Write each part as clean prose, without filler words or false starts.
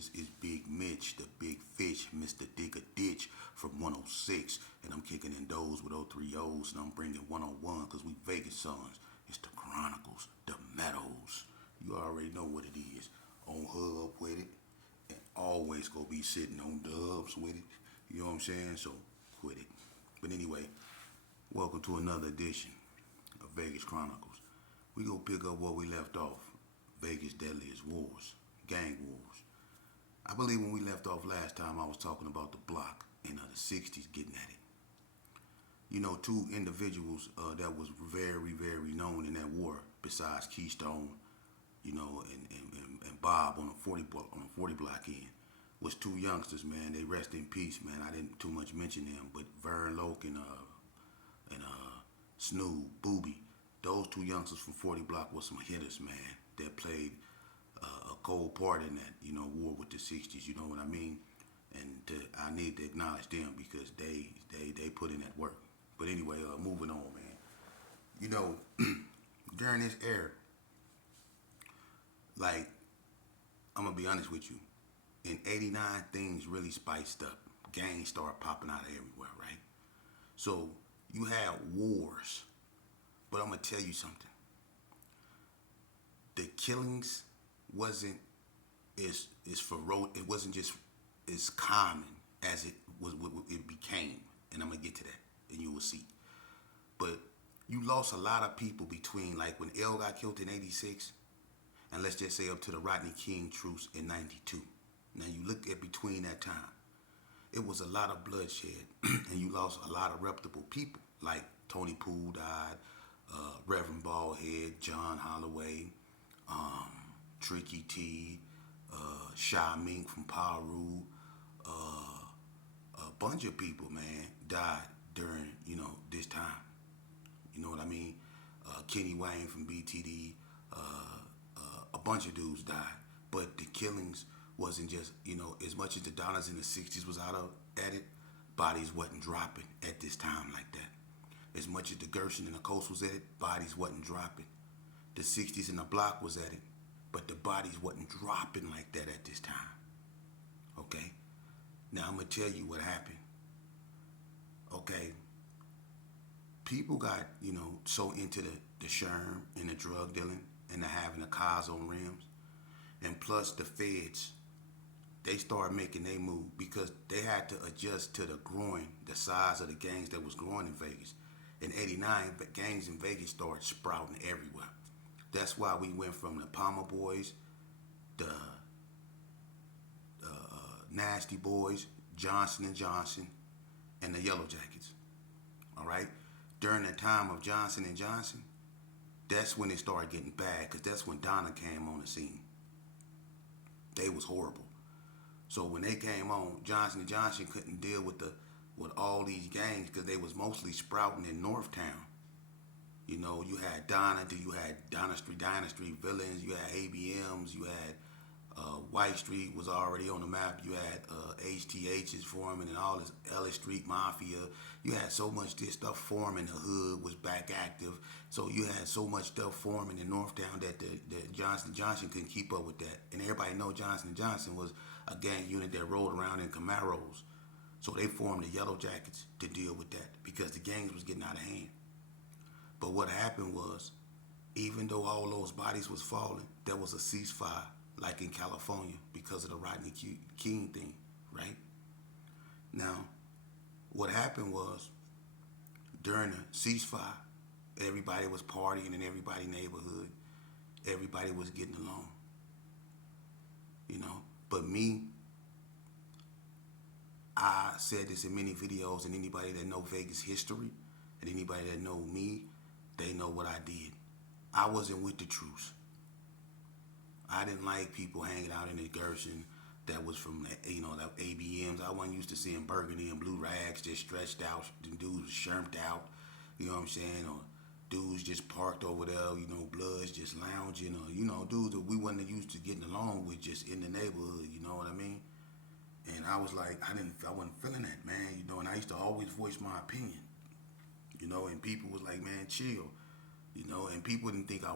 is? It's Big Mitch, the big fish, Mr. Dig a Ditch from 106. And I'm kicking in those with 030s, and I'm bringing 101 because we Vegas sons. It's the Chronicles, the Meadows. You already know what it is. On Hub with it, and always gonna be sitting on Dubs with it. You know what I'm saying? So quit it. But anyway, welcome to another edition of Vegas Chronicles. We gonna pick up where we left off. Vegas' deadliest wars, gang wars. I believe when we left off last time, I was talking about the block in the 60s getting at it. You know, two individuals that was very, very known in that war, besides Keystone, you know, and Bob on the 40 block end, was two youngsters, man. They rest in peace, man. I didn't too much mention them, but Vern Loke and Snoop Booby, those two youngsters from 40 block was some hitters, man, that played a cold part in that, you know, war with the 60s. You know what I mean? And I need to acknowledge them because they put in that work. But anyway, moving on, man. You know, during this era, like, I'm gonna be honest with you. In '89, things really spiced up. Gangs started popping out of everywhere, right? So you had wars, but I'm gonna tell you something. The killings wasn't as ferocious. It wasn't just as common as it was. It became, and I'm gonna get to that, and you will see. But you lost a lot of people between, like, when L got killed in '86, and let's just say up to the Rodney King truce in '92. Now you look at between that time, it was a lot of bloodshed, and you lost a lot of reputable people, like Tony Poole died, Reverend Baldhead, John Holloway, Tricky T, Sha Mink from Paru, a bunch of people, man, died during, you know, this time. You know what I mean? Kenny Wayne from BTD, a bunch of dudes died. But the killings wasn't just, you know, as much as the dollars in the 60s was at it, bodies wasn't dropping at this time like that. As much as the Gershon and the Coast was at it, bodies wasn't dropping. The 60s and the block was at it, but the bodies wasn't dropping like that at this time. Okay? Now I'm going to tell you what happened. Okay? People got, you know, so into the sherm and the drug dealing and the having the cars on rims. And plus the feds, they started making their move because they had to adjust to the size of the gangs that was growing in Vegas. In '89, gangs in Vegas started sprouting everywhere. That's why we went from the Palmer Boys, the Nasty Boys, Johnson & Johnson, and the Yellow Jackets. All right? During the time of Johnson & Johnson, that's when it started getting bad because that's when Donna came on the scene. They was horrible. So when they came on, Johnson & Johnson couldn't deal with all these gangs because they was mostly sprouting in Northtown. You know, you had you had Donna Street Villains, you had ABMs, you had White Street was already on the map, you had HTHs forming and all this Ellis Street Mafia. You had so much this stuff forming, the hood was back active. So you had so much stuff forming in Northtown that the Johnson & Johnson couldn't keep up with that. And everybody know Johnson & Johnson was a gang unit that rode around in Camaros. So they formed the Yellow Jackets to deal with that because the gangs was getting out of hand. But what happened was, even though all those bodies was falling, there was a ceasefire, like in California, because of the Rodney King thing, right? Now, what happened was, during the ceasefire, everybody was partying in everybody's neighborhood. Everybody was getting along, you know? But me, I said this in many videos, and anybody that know Vegas history, and anybody that know me, they know what I did. I wasn't with the Truce. I didn't like people hanging out in the Gershon that was from, you know, the ABMs. I wasn't used to seeing burgundy and blue rags just stretched out. The dudes shermed out, you know what I'm saying? Or dudes just parked over there, you know, bloods just lounging, or, you know, dudes that we wasn't used to getting along with just in the neighborhood, you know what I mean? And I was like, I wasn't feeling that, man, you know, and I used to always voice my opinion, you know, and people was like, man, chill, you know, and people didn't think I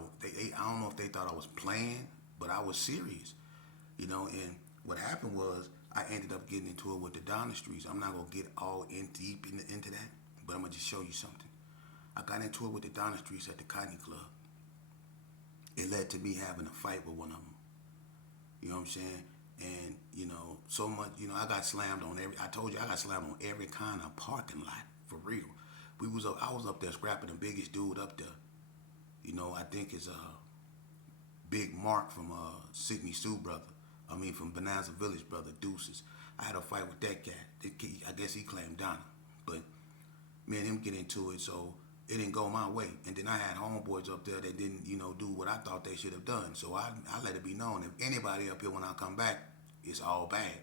don't know if they thought I was playing, but I was serious, you know, and What happened was I ended up getting into it with the Donna Streets. I'm not gonna get all in deep into that, but I'm gonna just show you something. I got into it with the Donna Streets at the Cotton Club. It led to me having a fight with one of them. You know what I'm saying? And so much. I got slammed on every. I told you I got slammed on every kind of parking lot for real. I was up there scrapping the biggest dude up there. I think it's Big Mark from Sydney Sue brother. I mean from Bonanza Village brother Deuces. I had a fight with that cat. I guess he claimed Donna, but me and him get into it, so it didn't go my way. And then I had homeboys up there that didn't, do what I thought they should have done. So I let it be known, if anybody up here when I come back, it's all bad.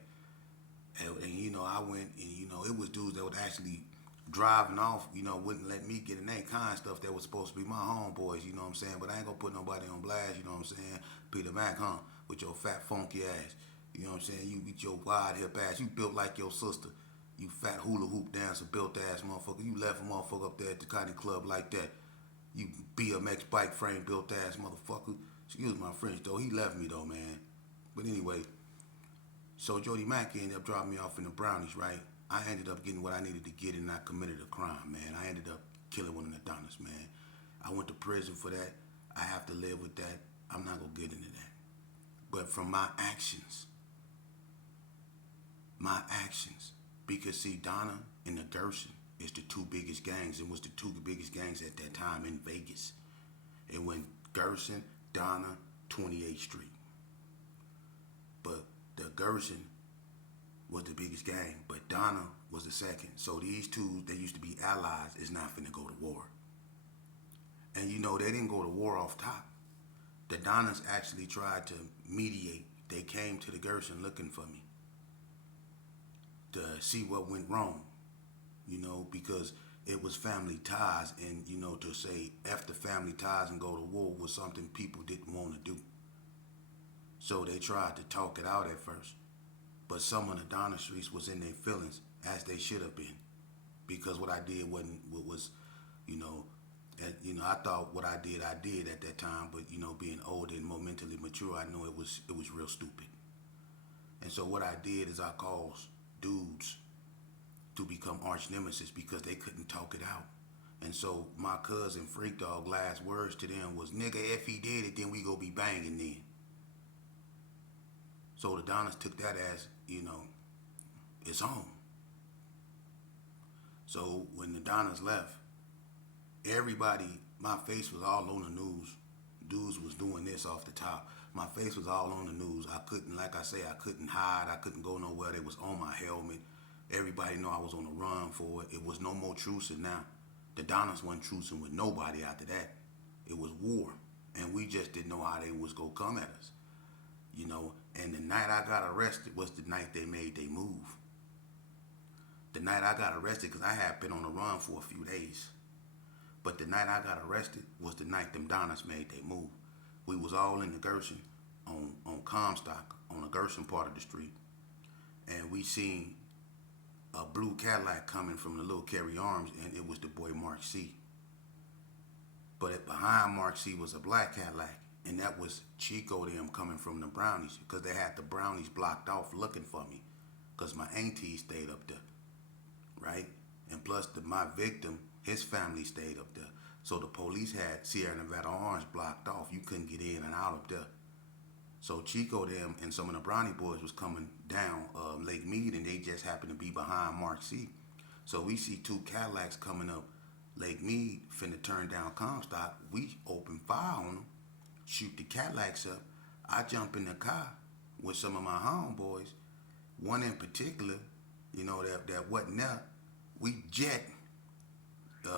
And I went and, it was dudes that would actually driving off, wouldn't let me get in that kind of stuff that was supposed to be my homeboys, you know what I'm saying? But I ain't gonna put nobody on blast, you know what I'm saying? Peter Mac, huh? With your fat funky ass. You know what I'm saying? You with your wide hip ass. You built like your sister. You fat hula hoop dancer, built ass motherfucker. You left a motherfucker up there at the Cotton Club like that. You BMX bike frame built ass motherfucker. Excuse my French though. He left me though, man. But anyway, so Jody Mack ended up dropping me off in the Brownies, right? I ended up getting what I needed to get and I committed a crime, man. I ended up killing one of the Donnas, man. I went to prison for that. I have to live with that. I'm not gonna get into that. But from my actions, because see, Donna and the Gerson is the two biggest gangs and was the two biggest gangs at that time in Vegas. It went Gerson, Donna, 28th Street. But the Gerson was the biggest gang, but Donna was the second. So these two, they used to be allies, is not finna go to war. And they didn't go to war off top. The Donnas actually tried to mediate. They came to the Gerson looking for me to see what went wrong, because it was family ties, and to say F the family ties and go to war was something people didn't want to do. So they tried to talk it out at first. But some of the Donna Streets was in their feelings, as they should have been, because what I did wasn't what was, I thought what I did at that time, but being older and more mentally mature, I know it was real stupid. And so what I did is I caused dudes to become arch nemesis because they couldn't talk it out. And so my cousin Freak Dog last words to them was, "Nigga, if he did it, then we go be banging then." So the Donnas took that as, it's on. So when the Donnas left, everybody, my face was all on the news. Dudes was doing this off the top. My face was all on the news. I couldn't, like I say, I couldn't hide. I couldn't go nowhere. They was on my helmet. Everybody know I was on the run for it. It was no more trucing now. The Donnas wasn't trucing with nobody after that. It was war. And we just didn't know how they was going to come at us. And the night I got arrested was the night they made their move. The night I got arrested, because I had been on the run for a few days. But the night I got arrested was the night them Donnas made their move. We was all in the Gerson on Comstock, on the Gerson part of the street. And we seen a blue Cadillac coming from the little Carry Arms, and it was the boy Mark C. But behind Mark C was a black Cadillac. And that was Chico them coming from the Brownies, because they had the Brownies blocked off looking for me, because my auntie stayed up there, right? And plus my victim, his family stayed up there. So the police had Sierra Nevada Orange blocked off. You couldn't get in and out up there. So Chico them and some of the Brownie boys was coming down Lake Mead, and they just happened to be behind Mark C. So we see two Cadillacs coming up Lake Mead, finna turn down Comstock. We open fire on them. Shoot the Cadillacs up. I jump in the car with some of my homeboys. One in particular, that wasn't there. We jet to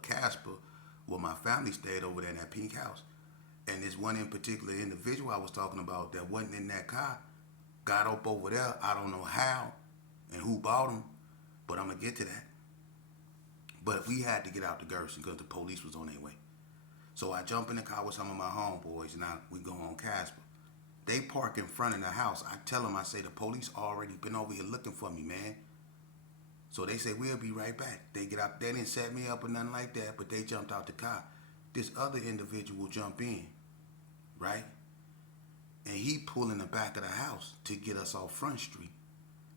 Casper, where my family stayed over there in that pink house. And this one in particular individual I was talking about that wasn't in that car got up over there. I don't know how and who bought him, but I'm gonna get to that. But we had to get out to Gerson because the police was on their way. So I jump in the car with some of my homeboys, and we go on Casper. They park in front of the house. I tell them, I say, the police already been over here looking for me, man. So they say, we'll be right back. They get out. They didn't set me up or nothing like that, but they jumped out the car. This other individual jump in, right? and he pull in the back of the house to get us off Front Street.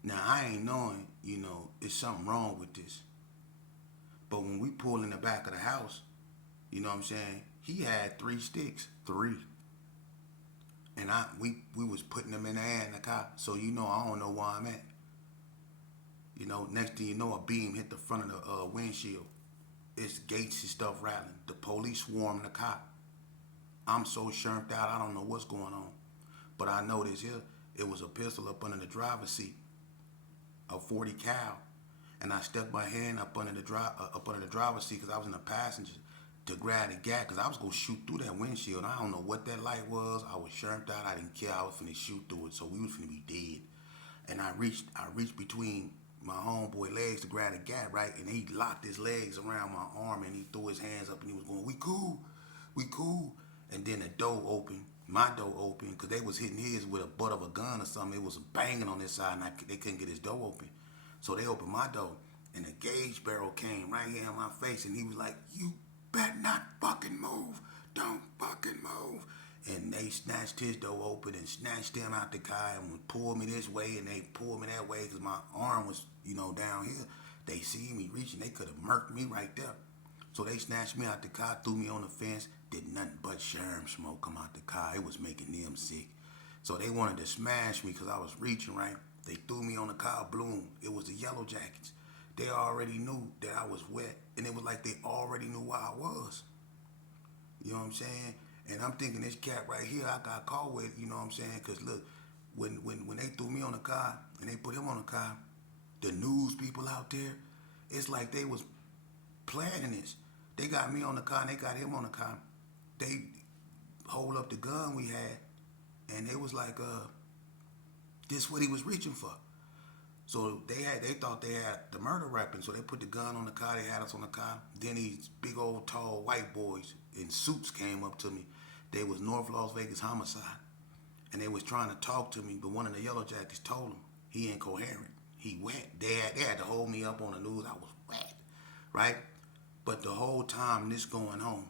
Now I ain't knowing, it's something wrong with this. But when we pull in the back of the house, you know what I'm saying? He had 3 sticks, 3. And we was putting them in the air in the car. So I don't know where I'm at. Next thing you know, a beam hit the front of the windshield. It's gates and stuff rattling. The police swarm the car. I'm so shirked out, I don't know what's going on. But I know this here, it was a pistol up under the driver's seat, a 40 cal, and I stuck my hand up under the driver's seat because I was in the passenger to grab the gat because I was gonna shoot through that windshield. I don't know what that light was. I was shirked out. I didn't care. I was finna shoot through it, so we was finna be dead. And I reached between my homeboy legs to grab the gat, right? And he locked his legs around my arm and he threw his hands up and he was going, "We cool, we cool." And then the door opened, my door opened, because they was hitting his with a butt of a gun or something. It was banging on this side and they couldn't get his door open. So they opened my door and the gauge barrel came right here in my face and he was like, "You better not fucking move. Don't fucking move." And they snatched his door open and snatched him out the car and pulled me this way and they pulled me that way because my arm was, down here. They see me reaching. They could have murked me right there. So they snatched me out the car, threw me on the fence, did nothing but sherm smoke come out the car. It was making them sick. So they wanted to smash me because I was reaching, right? They threw me on the car, bloom. It was the Yellow Jackets. They already knew that I was wet, and it was like they already knew where I was. You know what I'm saying? And I'm thinking this cat right here I got caught with, you know what I'm saying? Because look, when they threw me on the car and they put him on the car, the news people out there, it's like they was planning this. They got me on the car and they got him on the car. They hold up the gun we had and they was like, this what he was reaching for. So they thought they had the murder weapon, so they put the gun on the car, they had us on the car. Then these big old tall white boys in suits came up to me. They was North Las Vegas homicide. And they was trying to talk to me, but one of the Yellow Jackets told them he incoherent. He wet. They had to hold me up on the news. I was wet, right? But the whole time this going on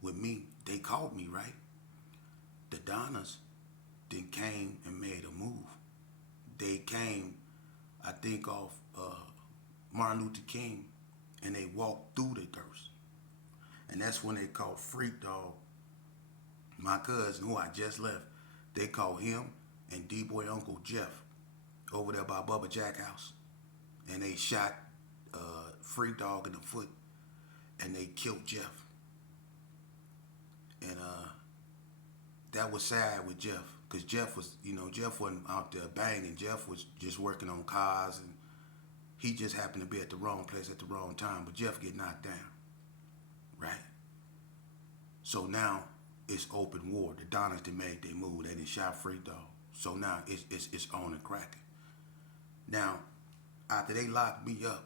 with me, they caught me, right? The Donnas then came and made a move. They came, I think, off Martin Luther King, and they walked through the Gerson. And that's when they called Freak Dog, my cousin, who I just left. They called him and D-Boy Uncle Jeff over there by Bubba Jack House. And they shot Freak Dog in the foot, and they killed Jeff. And that was sad with Jeff, because Jeff was, Jeff wasn't out there banging. Jeff was just working on cars, and he just happened to be at the wrong place at the wrong time. But Jeff get knocked down, right? So now it's open war. The Donnas done made their move. They done shot Freak Dog. So now it's on and cracking. Now, after they locked me up,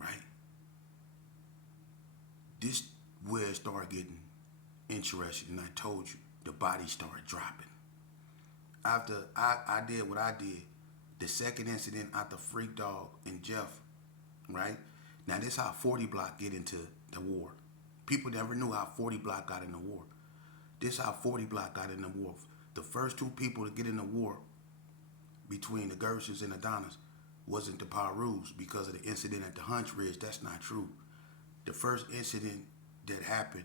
right? This where it started getting interesting, and I told you, the bodies started dropping. After I did what I did, the second incident after Freak Dog and Jeff, right? Now this how 40 Block get into the war. People never knew how 40 Block got in the war. This how 40 Block got in the war. The first 2 people to get in the war between the Gersons and the Donnas wasn't the Parus because of the incident at the Hunch Ridge. That's not true. The first incident that happened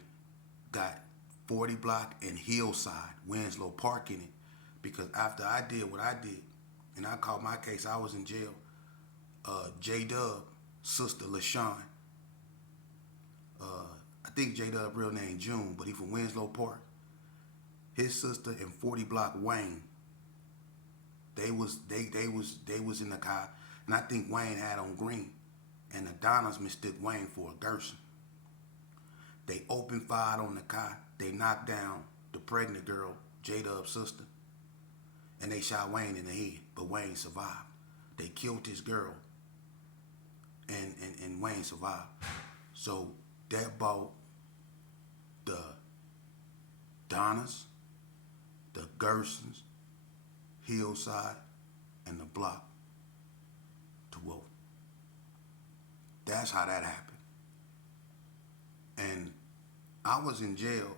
got 40 Block and Hillside, Winslow Park in it. Because after I did what I did, and I caught my case, I was in jail. J-Dub, sister LaShawn, I think J-Dub real name June, but he from Winslow Park. His sister and 40 Block Wayne, they was in the car, and I think Wayne had on green, and the Donnas mistook Wayne for a Gerson. They opened fire on the car. They knocked down the pregnant girl, J-Dub's sister, and they shot Wayne in the head, but Wayne survived. They killed this girl, and Wayne survived. So that brought the Donnas, the Gersons, Hillside, and the Block to war. That's how that happened. And I was in jail,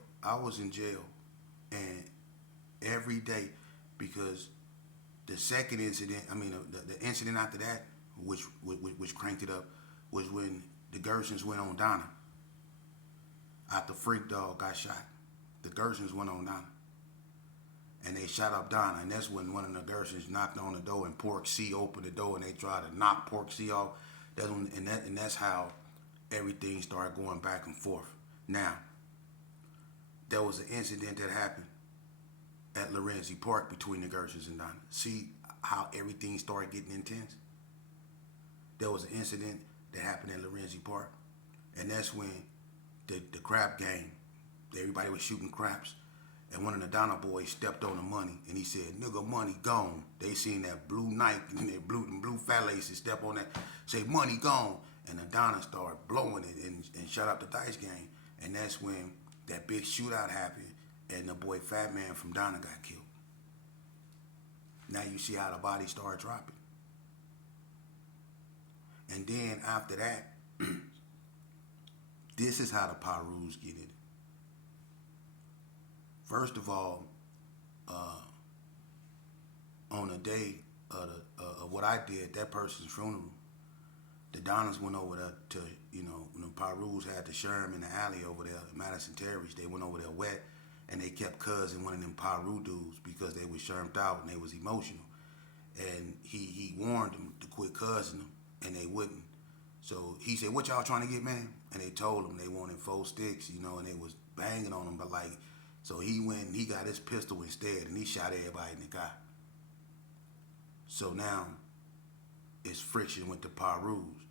and every day, because the second incident, I mean, the incident after that, which cranked it up, was when the Gersons went on Donna. After Freak Dog got shot, the Gersons went on Donna. And they shot up Donna, and that's when one of the Gersons knocked on the door, and Pork C opened the door, and they tried to knock Pork C off. That's when, and that's how everything started going back and forth. Now, there was an incident that happened at Lorenzi Park between the Gersons and Donna. See how everything started getting intense? There was an incident that happened at Lorenzi Park, and that's when the crap game, everybody was shooting craps, and one of the Donna boys stepped on the money, and he said, "Nigga, money gone." They seen that blue Nike and that blue fat laces step on that, say, "Money gone." And the Donna started blowing it and shut up the dice game. And that's when that big shootout happened, and the boy Fat Man from Donna got killed. Now you see how the body started dropping. And then after that, this is how the Pirus get it. First of all, on the day of what I did, that person's funeral, the Donnas went over there to, when the Pirus had the Sherm in the alley over there, Madison Terrace, they went over there wet, and they kept cussing one of them Piru dudes because they was shermed out and they was emotional. And he warned them to quit cussing them, and they wouldn't. So he said, "What y'all trying to get, man?" And they told him they wanted 4 sticks, and they was banging on him, but so he went and he got his pistol instead, and he shot everybody in the guy. So now it's friction with the Pirus.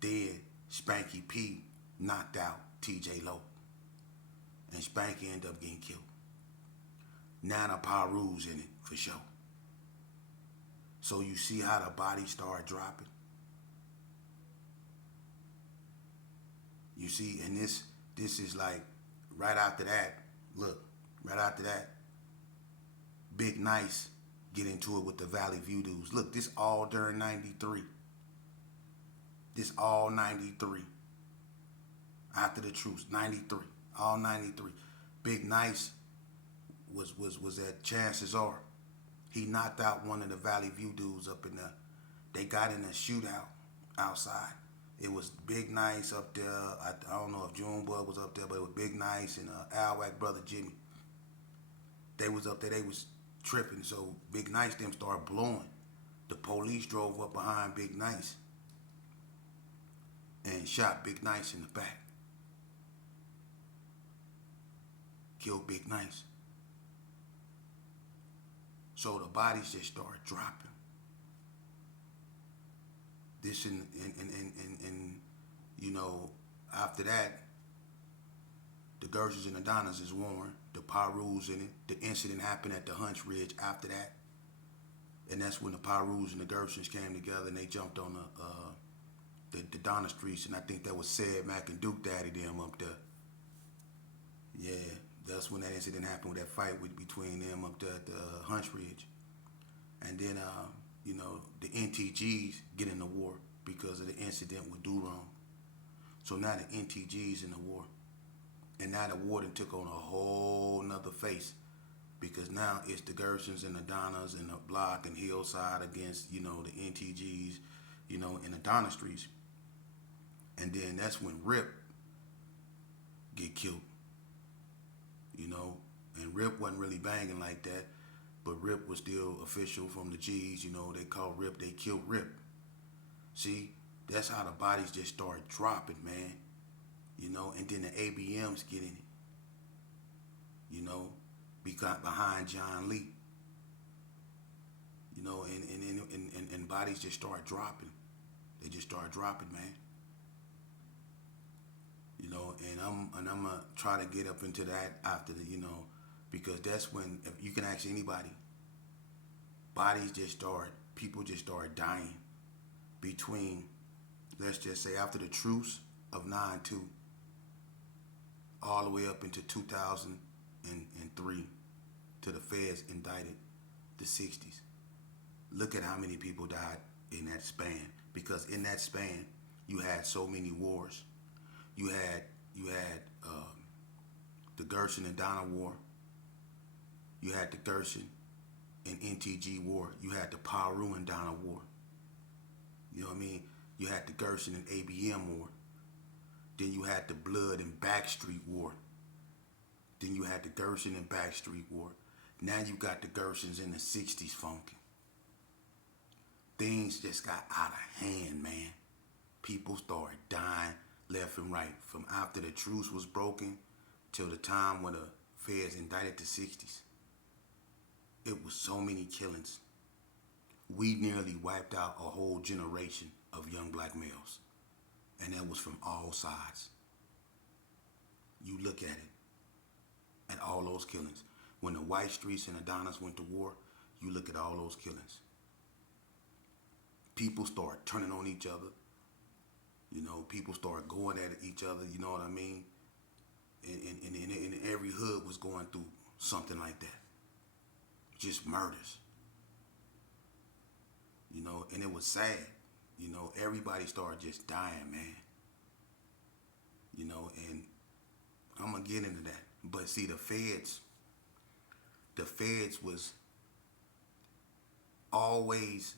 Then Spanky P knocked out TJ Lowe, and Spanky ended up getting killed. Now the Pirus in it for sure. So you see how the body started dropping. You see, and this is like right after that. Look, right after that, Big Nice get into it with the Valley View dudes. Look, this all during 93. This all 93. After the Truce, 93. All 93. Big Nice was at Chances Are. He knocked out one of the Valley View dudes up in there. They got in a shootout outside. It was Big Nice up there. I don't know if Junebug was up there, but it was Big Nice and Alwack brother Jimmy. They was up there. They was tripping. So Big Nice them started blowing. The police drove up behind Big Nice and shot Big Nice in the back. Killed Big Nice. So the bodies just started dropping. This and after that, the Gersons and the Donnas is warned. The Pirus in it. The incident happened at the Hunch Ridge after that, and that's when the Pirus and the Gersons came together and they jumped on the Donna streets, and I think that was Said Mac and Duke Daddy them up there. Yeah, that's when that incident happened with that fight between them up there at the Hunch Ridge, and then the NTGs get in the war because of the incident with Durham. So now the NTGs in the war. And now the war done took on a whole nother face, because now it's the Gersons and the Donnas and the Block and Hillside against, the NTGs, in the Donna streets. And then that's when Rip get killed, and Rip wasn't really banging like that, but Rip was still official from the G's, they called Rip, they killed Rip. See, that's how the bodies just started dropping, man. And then the ABMs get in it, because behind John Lee, and bodies just start dropping. They just start dropping, man. And I'm gonna try to get up into that after the, because that's when, if you can ask anybody, people just start dying between, let's just say, after the truce of 9/2 all the way up into 2003 to the feds indicted the 60s. Look at how many people died in that span, because in that span you had so many wars. You had the Gerson and Donna war. You had the Gerson and NTG War. You had the Paru and Donna War. You know what I mean? You had the Gershon and ABM War. Then you had the Blood and Backstreet War. Then you had the Gershon and Backstreet War. Now you got the Gershons in the 60s funking. Things just got out of hand, man. People started dying left and right. From after the truce was broken till the time when the feds indicted the 60s. It was so many killings. We nearly wiped out a whole generation of young black males. And that was from all sides. You look at it, at all those killings. When the White Streets and Adonis went to war, you look at all those killings. People start turning on each other. You know, people start going at each other, you know what I mean? And every hood was going through something like that. Just murders. You know, and it was sad. You know, everybody started just dying, man. You know, and I'm going to get into that. But see, the feds was always,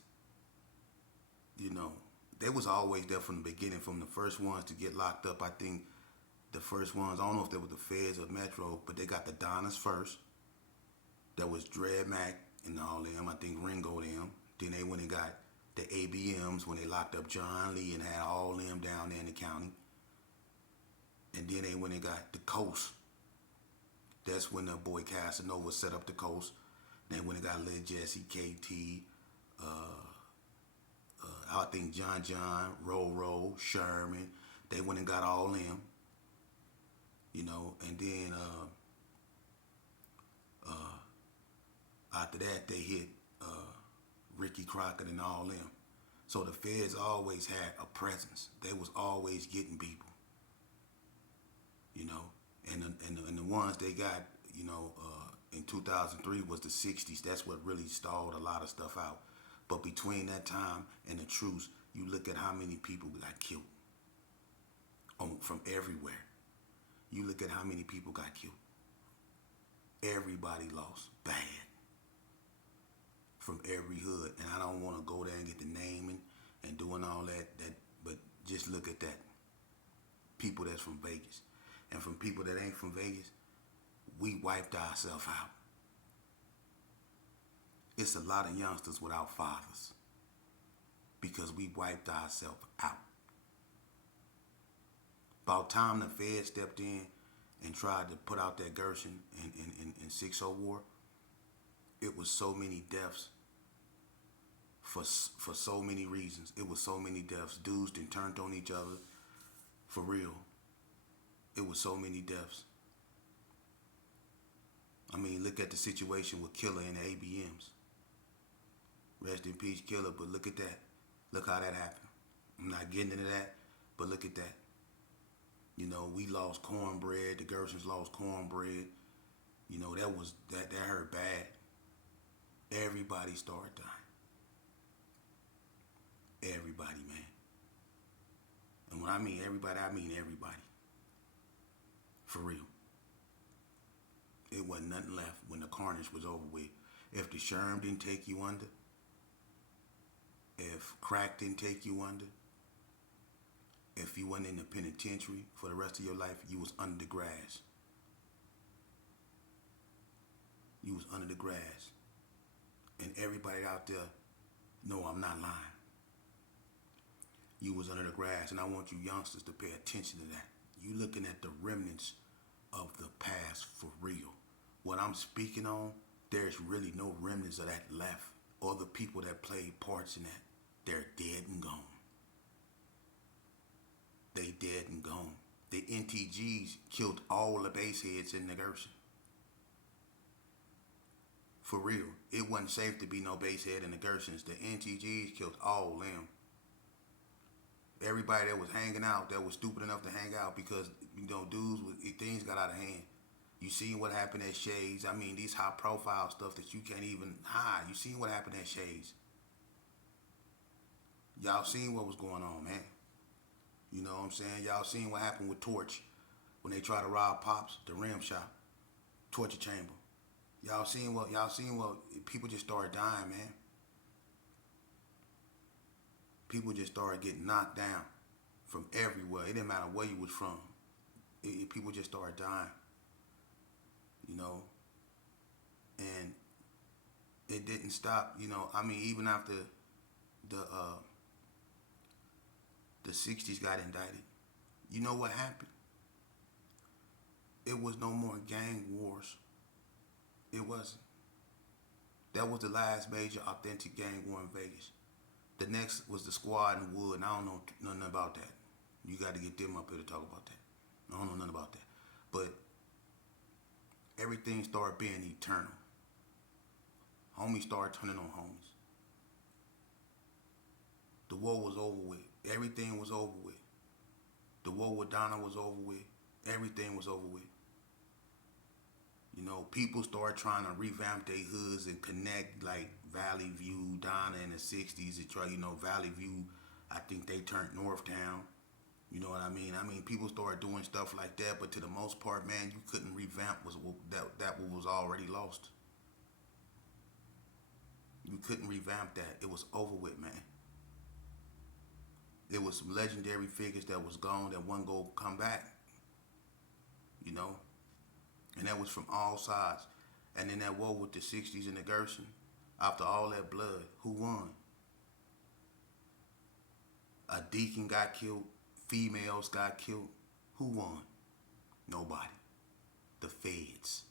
you know, they was always there from the beginning, from the first ones to get locked up. I think the first ones, I don't know if they were the feds or Metro, but they got the Donnas first. That was Dred Mack and all them. I think Ringo them. Then they went and got the ABMs when they locked up John Lee and had all them down there in the county. And then they went and got the Coast. That's when the boy Casanova set up the Coast. They went and got Lil Jesse, KT, I think John, Roro, Sherman. They went and got all them. You know, and then after that they hit Ricky Crockett and all them. So the feds always had a presence. They was always getting people. You know, and the ones they got, you know, in 2003 was the 60s. That's what really stalled a lot of stuff out. But between that time and the truce, you look at how many people got killed from everywhere. You look at how many people got killed. Everybody lost bad from every hood. And I don't want to go there and get the naming and doing all that, but just look at that. People that's from Vegas. And from people that ain't from Vegas, we wiped ourselves out. It's a lot of youngsters without fathers because we wiped ourselves out. About time the Fed stepped in and tried to put out that Gershon in 6-0 war, it was so many deaths for so many reasons. It was so many deaths. Dudes done turned on each other for real. It was so many deaths. I mean, look at the situation with Killer and the ABMs. Rest in peace, Killer, but look at that. Look how that happened. I'm not getting into that, but look at that. You know, we lost cornbread. The Gershons lost cornbread. You know, that hurt bad. Everybody started dying. Everybody, man. And when I mean everybody, I mean everybody. For real. It wasn't nothing left when the carnage was over with. If the Sherm didn't take you under, if crack didn't take you under, if you went in the penitentiary for the rest of your life, you was under the grass. You was under the grass. And everybody out there know I'm not lying. You was under the grass, and I want you youngsters to pay attention to that. You looking at the remnants of the past for real. What I'm speaking on, there's really no remnants of that left, or the people that played parts in that. They're dead and gone. They dead and gone. The NTGs killed all the base heads in the Gershon. For real. It wasn't safe to be no base head in the Gershons. The NTGs killed all them. Everybody that was hanging out, that was stupid enough to hang out because, you know, things got out of hand. You seen what happened at Shades. I mean, these high profile stuff that you can't even hide. You seen what happened at Shades. Y'all seen what was going on, man. You know what I'm saying? Y'all seen what happened with Torch when they tried to rob Pops, the rim shop, torture chamber. Y'all seen what people just started dying, man. People just started getting knocked down from everywhere. It didn't matter where you was from. People just started dying, you know, and it didn't stop. I mean, even after the uh, the '60s got indicted, you know what happened? It was no more gang wars. It wasn't. That was the last major authentic gang war in Vegas. The next was the Squad in Wood, and I don't know nothing about that. You got to get them up here to talk about that. I don't know nothing about that. But everything started being eternal. Homies started turning on homies. The war was over with. Everything was over with. The war with Donna was over with. Everything was over with. People started trying to revamp their hoods and connect, like Valley View, Donna in the '60s. It tried, Valley View. I think they turned Northtown. You know what I mean? People started doing stuff like that, but to the most part, man, you couldn't revamp that was already lost. You couldn't revamp that. It was over with, man. There was some legendary figures that was gone that wasn't gonna come back. You know, and that was from all sides. And in that war with the '60s and the Gerson, after all that blood, who won? A deacon got killed. Females got killed. Who won? Nobody. The feds.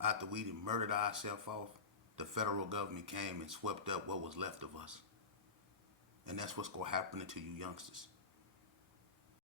After we done murdered ourselves off, the federal government came and swept up what was left of us. And that's what's going to happen to you youngsters.